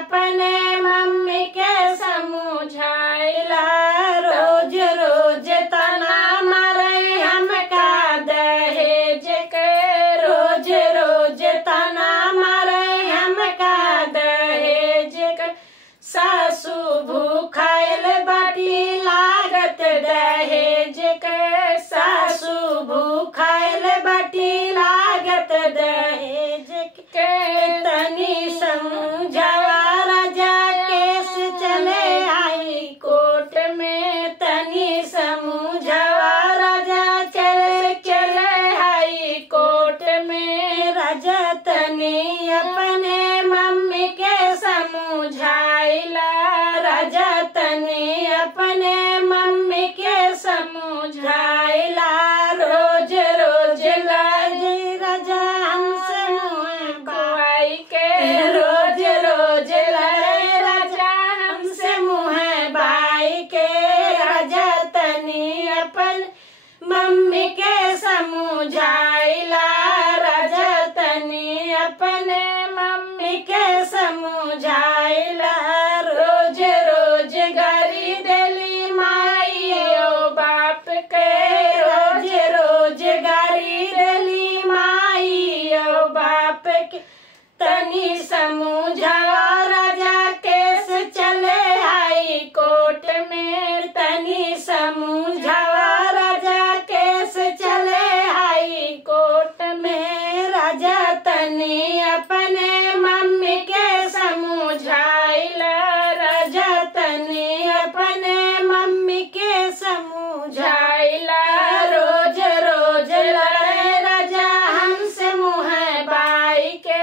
अपने मम्मी के समझाइला। रोज रोज तना मारे हमका दहेज के, रोज रोज तना मारे हमका दहेज के। सासू भूखाइल बाटी लागत दहेज के, सासू भूखाइल बाटी लागत दहेज के। तनी समझावा राजा केस चले हाई कोर्ट में, तनी समझावा राजा चले हाई कोर्ट में। राजा तनी अपने मम्मी के समझाइला, राजा तनी अपने मम्मी के समझाइला। रोज रोज लाजी राजा हमसे मुँह भाई के, रोज रोज लड़े राजा हमसे मुँह भाई के। राजा तनी अपन मम्मी के समझाइला, राजा तनी अपने मम्मी के समझाइला। रोज रोज गारी देली माई ओ बाप के, रोज रोज गारी देली माई ओ बाप के। तनी समझावा राजा केस चले हाई कोर्ट में, तनी समझावा राजा केस चले हाई कोर्ट में। राजा तनी अपने मम्मी के समझाइला, राजा तनी अपने मम्मी के समझाइला। रोज रोज लड़े राजा हमसे मुँह भाई के,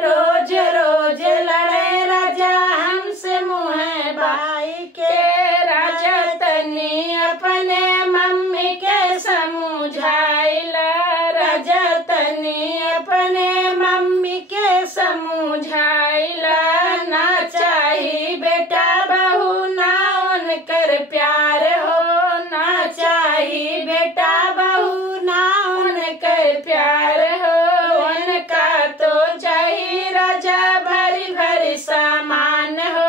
रोज रोज लड़े राजा हमसे मुँह भाई के। राजा तनी अपने मम्मी के समझाइला, राजा तनी अपने मम्मी के समझाइला। ना चाही बेटा बहू ना उनकर प्यार हो, ना चाही बेटा बहू ना उनकर प्यार हो। उनका तो चाही राजा भरी भरी सामान हो,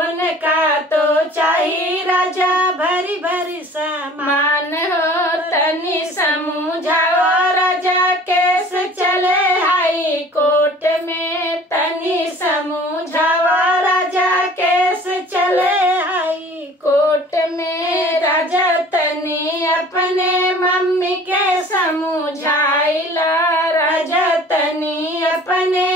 उनका तो चाही राजा भरी भरी सामान हो। तनी समझावा राजा केस चले हाई कोर्ट में, तनी समझावा राजा केस चले हाई कोर्ट में। राजा तनी अपने मम्मी के समझाइला, राजा तनी अपने